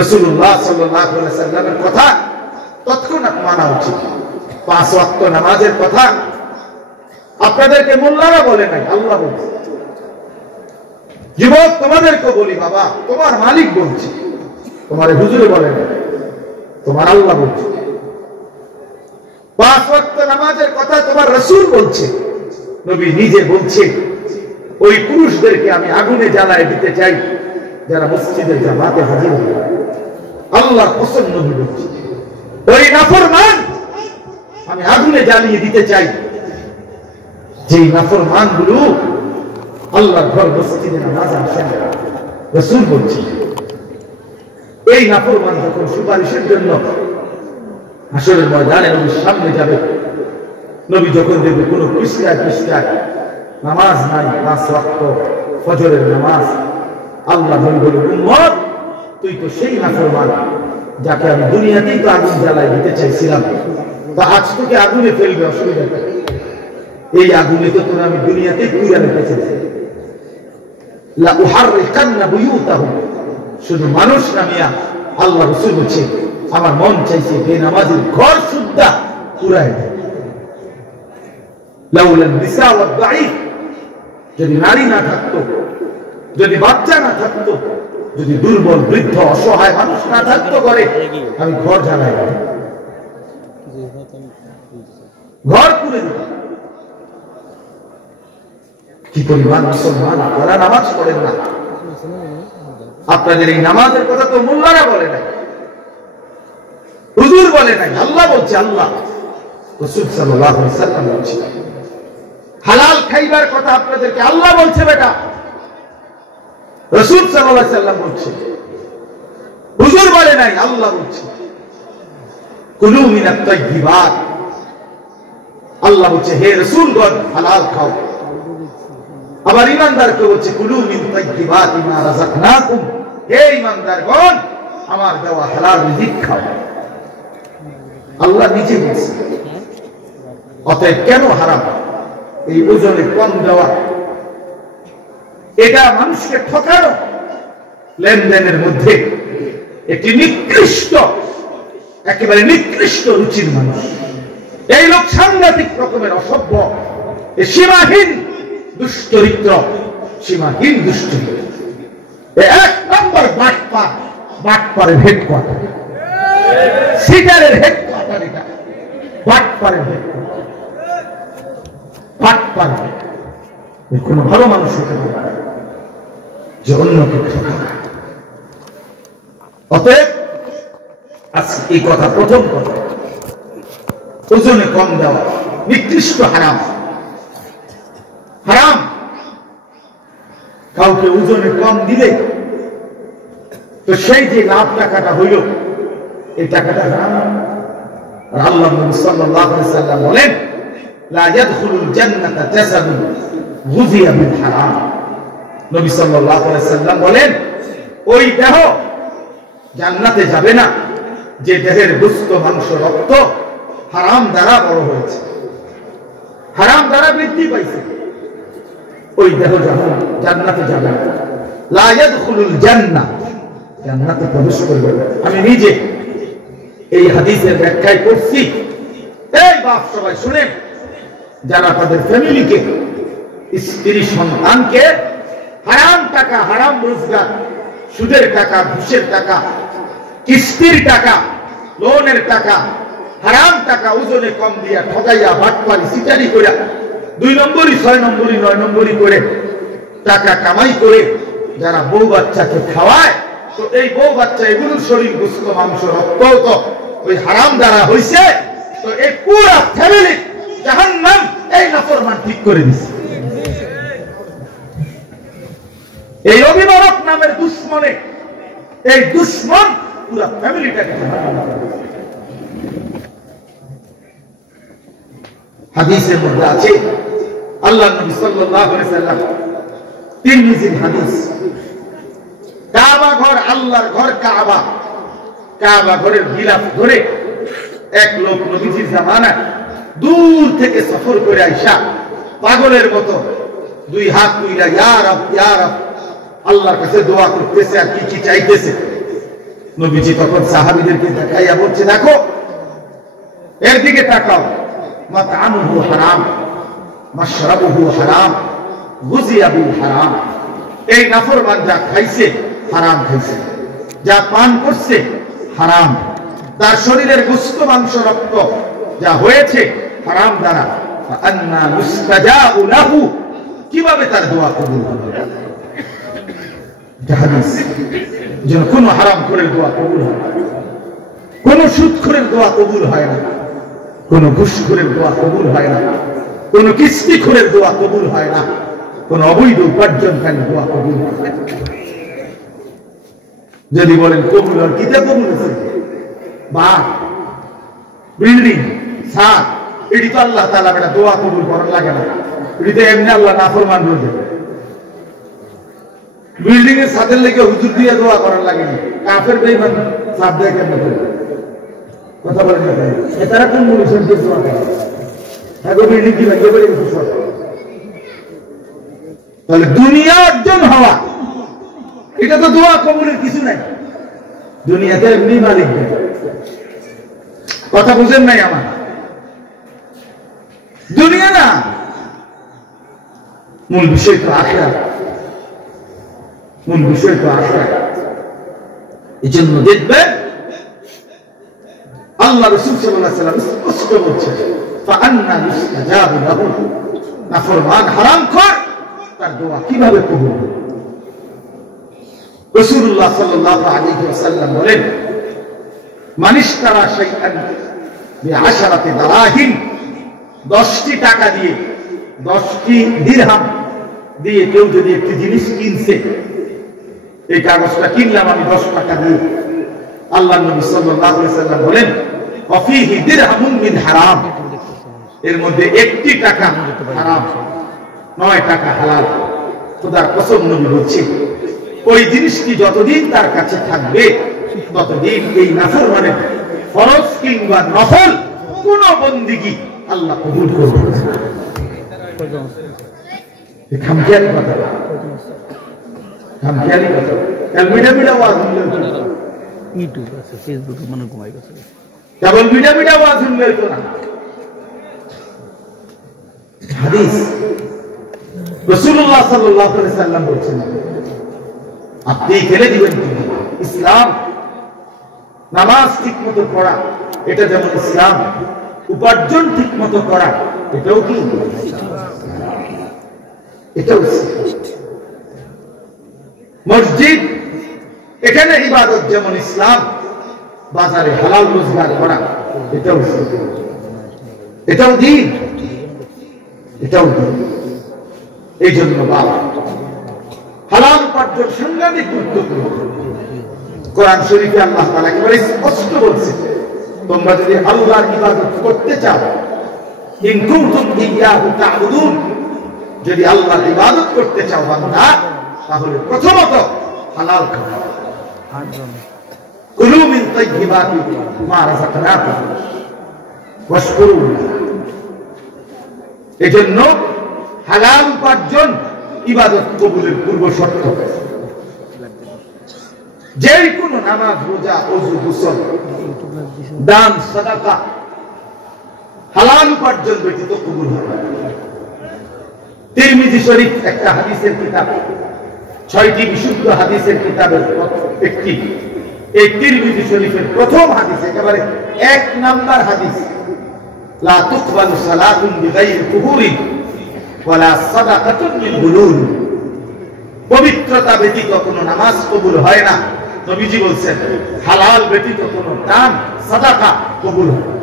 রাসূলুল্লাহ সাল্লাল্লাহু আলাইহি ওয়াসাল্লামের কথা তৎক্ষণাৎ মানা উচিত। 5 ওয়াক্ত নামাজের কথা আপনাদেরকে মোল্লারা বলে নাই, আল্লাহ বলছে। যুবক তোমাদেরকে বলি, বাবা তোমার মালিক বলছে, তোমার হুজুরে বলে না, তোমার আল্লাহ বলছে। 5 ওয়াক্ত নামাজের কথা তোমার রাসূল বলছে, নবী নিজে বলছে। ওই পুরুষদেরকে আমি আগুনে জ্বালায় দিতে চাই যারা মসজিদের জামাতে হাজির হবে। আল্লাহ কসম নবী বলছে, ওই নাফরমান আমি আগুনে জ্বালিয়ে দিতে চাই যে নাফরমান গুলো আল্লাহর ঘর মসজিদে নামাজ আসে না। রাসূল বলছে, এই নাফরমান যখন সুপারিশের জন্য হাসরের ময়দানে নবীর সামনে যাবে, নবী যখন দেখবে কোনো পৃষ্ঠায় পৃষ্ঠায় নামাজ নাই, 5 ওয়াক্ত ফজরের নামাজ, আল্লাহ বলবে, উম্মত তুই তো সেই নাফরমান যাকে আমি দুনিয়াতেই তো আগুন জ্বালায় দিতে চাইছিলাম, তা আজ তোকে আগুনে ফেলবে, অসুবিধা নেই। এই আগুনে তো তোর আমি দুনিয়াতেই পুড়ে নিতে চাইছি। লা উহাররিকান্না বুয়ুতাহুম, শুধু মানুষ নামিয়া আল্লাহ রাসূল বলছে, আমার মন চাইছে বেনামাজির ঘর সুদ্ধা পুরায় দেয়। লাউলান নিসা ওয়াদ দাঈফ, যদি নারী না থাকতো, যদি বাচ্চা না থাকতো, যদি দুর্বল বৃদ্ধ অসহায় মানুষ না থাকতো ঘরে, আমি ঘর জ্বালাই দিতাম, ঘর পুড়ে দিতাম। কি পরিমাণ মুসলমান আপনারা নামাজ পড়েন না। আপনাদের এই নামাজের কথা তো মোল্লারা বলে নাই, হুজুর বলে নাই, আল্লাহ বলছে। আল্লাহ রাসূল সাল্লাল্লাহু আলাইহি ওয়াসাল্লাম বলছে, হালাল খাইবার কথা আপনাদেরকে আল্লাহ বলছে, বেটা রাসূল সাল্লাল্লাহু আলাইহি ওয়াসাল্লাম বলছে, হুজুর বলে নাই, আল্লাহ বলছে। কুলু মিনাত তাইয়্যিবাত, আল্লাহ বলছে হে রাসূলগণ হালাল খাও। আবার ঈমানদারকে বলছে কুলু মিন তাইয়্যিবাতি মা রাযাকনাকুম, হে ঈমানদারগণ আমার দেওয়া হালাল রিজিক খাও। আল্লাহ নিজে বলছে। অতএব কেন হারাম? এই ওজনে কম দেওয়া, এটা মানুষকে ঠকানো, লেনদেনের মধ্যে একটি নিকৃষ্ট, একেবারে নিকৃষ্ট রুচির মানুষ। এই লোক সাংঘাতিক রকমের অসভ্য, সীমাহীন দুশ্চরিত্র, সীমাহীন দুশ্চরিত্র। 1 নম্বর বাটপার, বাটপারের হেডকোয়ার্টার, সিটারের হেডকোয়ার্টার, এটা বাটপারের হেডকোয়ার্টার। বাটপার কোন ভালো মানুষ হতে পারে যে অন্যকে ঠকায়। অতএব আজকে এই কথা, প্রথম কথা, ওজনে কম দেওয়া নিকৃষ্ট, হারাম। হারাম। কাউকে ওজনে কম দিলে তো সেই যে লাভ টাকাটা হইল, এই টাকাটা হারাম। আর আল্লাহ নবী সাল্লাল্লাহু আলাইহি ওয়াসাল্লাম বলেন, লা ইয়াদখুলুল জান্নাতা জাসাদুন গুযিয়া বিল হারাম। নবী সাল্লাল্লাহু আলাইহি ওয়াসাল্লাম বলেন, ওই দেহ জান্নাতে যাবে না যে দেহের গোশত, মাংস, রক্ত হারাম দ্বারা বড় হয়েছে, হারাম দ্বারা বৃদ্ধি পাইছে। ওই দেহ জান্নাতে যাবে না। লা ইয়াদখুলুল জান্নাহ, জান্নাতে প্রবেশ করবে না। আমি নিজে এই হাদিসের ব্যাখ্যায় করছি। এই বাপ সবাই শুনেন, যারা তাদের ফ্যামিলিকে, স্ত্রী সন্তানকে হারাম টাকা, হারাম রোজগার, সুদের টাকা, ঘুষের টাকা, কিস্তির টাকা, লোনের টাকা, হারাম টাকা ওজনে কম দিয়া ঠকাইয়া, বাটপারি, সিটারি করে, 2 নম্বরই, 6 নম্বরই, 9 নম্বরই করে টাকা কামাই করে যারা বউ বাচ্চাকে খাওয়ায়, তো এই বউ বাচ্চা এগুলোর শরীর, গোশত, মাংস, রক্ত তো ওই হারাম দ্বারা হইছে। তো এই পুরা ফ্যামিলি জাহান্নাম এই নাফরমান ঠিক করে দিছে। এই অভিভাবক নামের দুশ্মনে, এই দুশ্মন পুরা ফ্যামিলিটাকে জাহান্নামে করে দিছে। হাদিসের মধ্যে আছে, আল্লাহ নবী সাল্লাল্লাহু আলাইহি ওয়াসাল্লাম, তিরমিজির হাদিস, কাবা ঘর, আল্লাহর ঘর কাবা, কাবা ঘরের গিলাফ ধরে এক লোক নবীজির জামানায় দূর থেকে সফর করে আইসা পাগলের মতো 2 হাত তুইলা ইয়া রাব, ইয়া রাব, আল্লাহর কাছে দোয়া করতেছে আর কি কি চাইতেছে। নবীজি তখন সাহাবীদেরকে দেখাইয়া বলছে, দেখো এর দিকে তাকাও, মাতআমুহু হারাম, মাশরাবুহু হারাম, গুযিয়া বিল হারাম। এই নাফরমান যা খাইছে হারাম খাইছে, যা পান করছে হারাম, তার শরীরের গোশত মাংস রক্ত যা হয়েছে হারাম দ্বারা। ফাআন্না মুস্তাজাবু লাহু, কিভাবে তার দোয়া কবুল হবে? হাদিস যেন কোন হারাম করে দোয়া কবুল হয় না, কোন সুদখোরের দোয়া কবুল হয় না, কোন ঘুষখোরের দোয়া কবুল হয় না, কোন কিস্তিখোরের দোয়া কবুল হয় না, কোন অবৈধ উপার্জনকারী দোয়া কবুল হয় না। যদি বলেন কবুল আর কিতা কবুল হয়েছে, বা বিল্ডিং ছাদ, এটি তো আল্লাহ তাআলা বেটা দোয়া কবুল করার লাগে না, এটি তো এমনি আল্লাহ নাফরমান রোজে। বিল্ডিং এর ছাদের লেগে হুজুর দিয়ে দোয়া করার লাগে না, কাফের বেঈমান ছাদ দিয়ে কেন করে কথা বলেন না? এটারা কোন বলেছেন যে দোয়া করে এগো বিল্ডিং কি লাগে বলে কিছু শর্ত? তাহলে দুনিয়া অর্জন হওয়া এটা তো দোয়া কবুলের কিছু নাই, দুনিয়াতে এমনি মালিক দেয়। কথা বুঝেন নাই আমার? দুনিয়া না, মূল বিষয় তো আখিরাত, মূল বিষয় তো আখিরাত। এই জন্য দেখবেন আল্লাহ রাসূল সাল্লাল্লাহু আলাইহি ওয়াসাল্লাম স্পষ্ট বলছেন, ফাআন্না ইস্তাজাবু লাহু, নাফরমান হারামখোর তার দোয়া কিভাবে কবুল হবে? রাসূলুল্লাহ সাল্লাল্লাহু আলাইহি ওয়াসাল্লাম বলেন, মান ইশতারা শাইআন বিআশারাতি দারাহিম, 10টি টাকা দিয়ে, 10টি দিরহাম দিয়ে কেউ যদি একটি জিনিস কিনছে, এই কাগজটা কিনলাম আমি 10 টাকা দিয়ে, আল্লাহর নবী সাল্লাল্লাহু আলাইহি ওয়াসাল্লাম বলেন, ওয়াফিহি দিরহামুন মিন হারাম, এর মধ্যে 1টি টাকা হারাম, 9 টাকা হালাল। খোদার কসম নবী বলছেন, ওই জিনিসটি যতদিন তার কাছে থাকবে ততদিন এই নাফরমানের ফরজ কিংবা নফল কোন বন্দেগী আল্লাহ কবুল করবেন না। খামখেয়ালি কথা, খামখেয়ালি কথা। কাল মিডা ওয়াজ হইলো, ইউটিউব আছে, ফেসবুকে মনে ঘুমাই গেছে, কেবল মিডা ওয়াজ হইলো না। হাদিস রাসূলুল্লাহ সাল্লাল্লাহু আলাইহি ওয়াসাল্লাম বলেছেন, আপনি ফেলে দিবেন কি? ইসলাম, নামাজ ঠিকমতো পড়া এটা যেমন ইসলাম, উপার্জন ঠিকমতো করা এটাও কি? এটাও মসজিদ, এখানে ইবাদত যেমন ইসলাম, বাজারে হালাল রোজগার করা এটাও দ্বীন, এটাও দ্বীন। এই জন্য বাবা হালাল উপার্জন সাংঘাতিক গুরুত্বপূর্ণ। কোরআন শরীফে আল্লাহ তাআলা একেবারে স্পষ্ট বলছে, তোমরা যদি আল্লাহর ইবাদত করতে চাও, ইন কুনতুম ইয়্যাহু তা'বুদুন, যদি আল্লাহর ইবাদত করতে চাও বান্দা, তাহলে প্রথমত হালাল খাও। কুলু মিন তাইয়্যিবাতি মা রাযাকনাকুম ওয়াশকুরু। এজন্য হালাল উপার্জন ইবাদত কবুলের পূর্ব শর্ত। যে কোনো নামাজ, রোজা, ওযু, গোসল, দান, সাদাকা হালাল উপার্জন ব্যতীত কবুল হয় না। তিরমিজি শরীফ একটা হাদিসের কিতাব, 6টি বিশুদ্ধ হাদিসের কিতাবের একটি। এই তিরমিজি শরীফের প্রথম হাদিস, একেবারে 1 নাম্বার হাদিস, লা তুকবালু সালাতুন বিগাইরি তুহুরিন ওয়ালা সাদাকাতুন মিন বুলুল। পবিত্রতা ব্যতীত কোনো নামাজ কবুল হয় না। নবীজি বলছেন, হালাল ব্যতীত কোনো দান, সাদাকা কবুল হয় না।